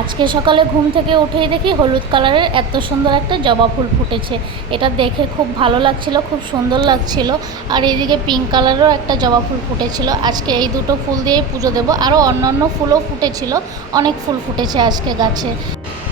আজকে সকালে ঘুম থেকে উঠেই দেখি হলুদ কালারের এত সুন্দর একটা জবা ফুল ফুটেছে। এটা দেখে খুব ভালো লাগছিল, খুব সুন্দর লাগছিল। আর এইদিকে পিঙ্ক কালারেরও একটা জবা ফুল ফুটেছিল। আজকে এই দুটো ফুল দিয়ে পুজো দেব। আরও অন্যান্য ফুলও ফুটেছিল, অনেক ফুল ফুটেছে আজকে গাছে।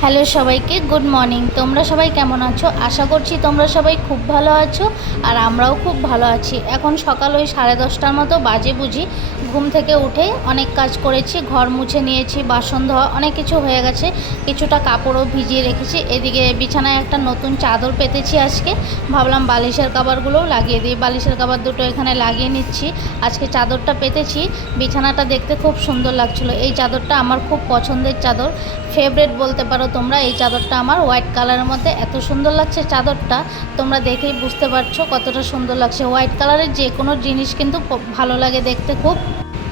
হ্যালো সবাইকে, গুড মর্নিং। তোমরা সবাই কেমন আছো? আশা করছি তোমরা সবাই খুব ভালো আছো, আর আমরাও খুব ভালো আছি। এখন সকাল ওই 10:30টার মতো বাজে বুঝি। ঘুম থেকে উঠে অনেক কাজ করেছি, ঘর মুছে নিয়েছি, বাসন ধোয়া অনেক কিছু হয়ে গেছে। কিছুটা কাপড়ও ভিজিয়ে রেখেছি। এদিকে বিছানায় একটা নতুন চাদর পেতেছি আজকে। ভাবলাম বালিশের কভারগুলোও লাগিয়ে দিই। বালিশের কভার দুটো এখানে লাগিয়ে নিচ্ছি। আজকে চাদরটা পেতেছি, বিছানাটা দেখতে খুব সুন্দর লাগছিল। এই চাদরটা আমার খুব পছন্দের চাদর, ফেভারিট বলতে পারো তোমরা। এই চাদরটা আমার হোয়াইট কালারের মধ্যে এত সুন্দর লাগছে চাদরটা, তোমরা দেখেই বুঝতে পারছো কতটা সুন্দর লাগছে। হোয়াইট কালারের যে কোনো জিনিস কিন্তু ভালো লাগে দেখতে খুব।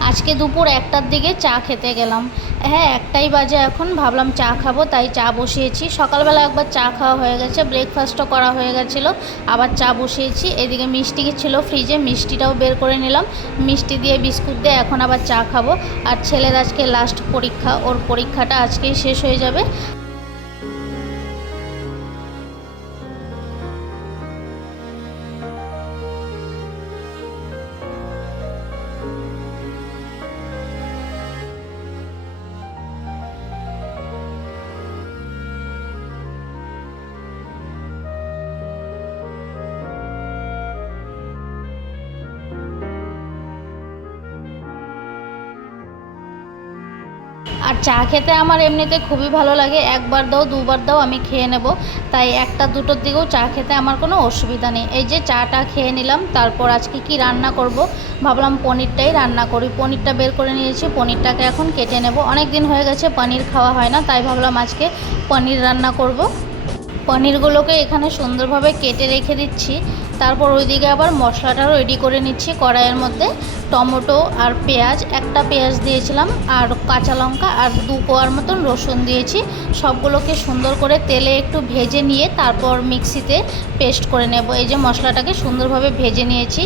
আজকে দুপুর 1টার দিকে চা খেতে গেলাম। হ্যাঁ, 1টাই বাজে এখন। ভাবলাম চা খাবো, তাই চা বসিয়েছি। সকালবেলা একবার চা খাওয়া হয়ে গেছে, ব্রেকফাস্টও করা হয়ে গেছিলো, আবার চা বসিয়েছি। এদিকে মিষ্টি ছিল ফ্রিজে, মিষ্টিটাও বের করে নিলাম। মিষ্টি দিয়ে বিস্কুট দিয়ে এখন আবার চা খাবো। আর ছেলের আজকে লাস্ট পরীক্ষা, ওর পরীক্ষাটা আজকেই শেষ হয়ে যাবে। আর চা খেতে আমার এমনিতে খুবই ভালো লাগে। একবার দাও দুবার দাও আমি খেয়ে নেব, তাই 1টা 2টোর দিকেও চা খেতে আমার কোনো অসুবিধা নেই। এই যে চাটা খেয়ে নিলাম। তারপর আজকে কি রান্না করব ভাবলাম পনিরটাই রান্না করি। পনিরটা বের করে নিয়েছি, পনিরটাকে এখন কেটে নেব। অনেক দিন হয়ে গেছে পনির খাওয়া হয় না, তাই ভাবলাম আজকে পনির রান্না করব। পনিরগুলোকে এখানে সুন্দরভাবে কেটে রেখে দিচ্ছি। তারপর ওইদিকে আবার মশলাটাও রেডি করে নিচ্ছি। কড়াইয়ের মধ্যে টমেটো আর পেঁয়াজ, একটা পেঁয়াজ দিয়েছিলাম, আর কাঁচা লঙ্কা আর 2 কোয়ার মতন রসুন দিয়েছি। সবগুলোকে সুন্দর করে তেলে একটু ভেজে নিয়ে তারপর মিক্সিতে পেস্ট করে নেব। এই যে মশলাটাকে সুন্দরভাবে ভেজে নিয়েছি।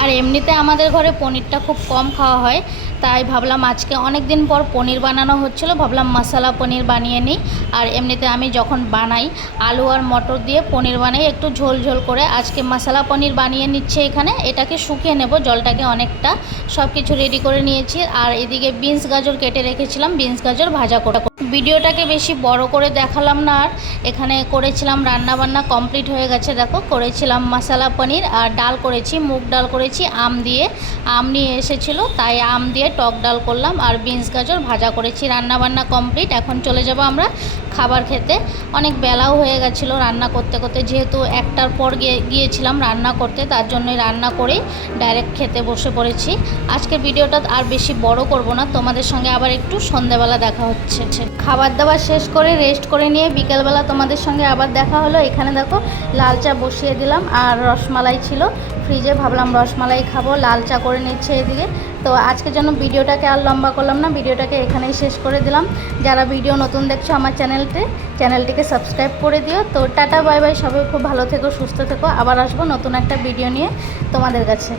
আর এমনিতে আমাদের ঘরে পনিরটা খুব কম খাওয়া হয়, তাই ভাবলাম আজকে অনেক দিন পর পনির বানানো হচ্ছিলো, ভাবলাম মশলা পনির বানিয়ে নিই। আর এমনিতে আমি যখন বানাই আলু আর মটর দিয়ে পনির বানাই একটু ঝোল ঝোল করে। আজকে মশলা পনির বানিয়ে নিচ্ছে এখানে। এটাকে শুকিয়ে নেব, জলটাকে অনেকটা। সব কিছু রেডি করে নিয়েছি। আর এদিকে বিনস গাজর কেটে রেখেছিলাম, বিনস গাজর ভাজা করে। ভিডিওটাকে বেশি বড় করে দেখালাম না। আর এখানে করেছিলাম রান্না বান্না কমপ্লিট হয়ে গেছে। দেখো, করেছিলাম মশলা পনির আর ডাল করেছি, মুগ ডাল করেছি আম দিয়ে। আম নিয়ে এসেছিলো, তাই আম দিয়ে টক ডাল করলাম। আর বিনস গাজর ভাজা করেছি। রান্না বান্না কমপ্লিট। এখন চলে যাব আমরা খাবার খেতে। অনেক বেলাও হয়ে গেছিলো রান্না করতে করতে, যেহেতু 1টার পর গিয়েছিলাম রান্না করতে, তার জন্যই রান্না করেই ডাইরেক্ট খেতে বসে পড়েছি। আজকের ভিডিওটা আর বেশি বড় করব না, তোমাদের সঙ্গে আবার একটু সন্ধ্যাবেলা দেখা হচ্ছে। খাবার দাবার শেষ করে রেস্ট করে নিয়ে বিকেলবেলা তোমাদের সঙ্গে আবার দেখা হলো। এখানে দেখো লাল চা বসিয়ে দিলাম, আর রসমালাই ছিল ফ্রিজে, ভাবলাম রসমালাই খাবো। লাল চা করে নিচ্ছে এদিকে। তো আজকের জন্য ভিডিওটাকে আর লম্বা করলাম না, ভিডিওটাকে এখানেই শেষ করে দিলাম। যারা ভিডিও নতুন দেখছো আমার চ্যানেলটিকে সাবস্ক্রাইব করে দিও। তো টাটা বাই বাই, সবাই খুব ভালো থেকো, সুস্থ থেকো। আবার আসবো নতুন একটা ভিডিও নিয়ে তোমাদের কাছে।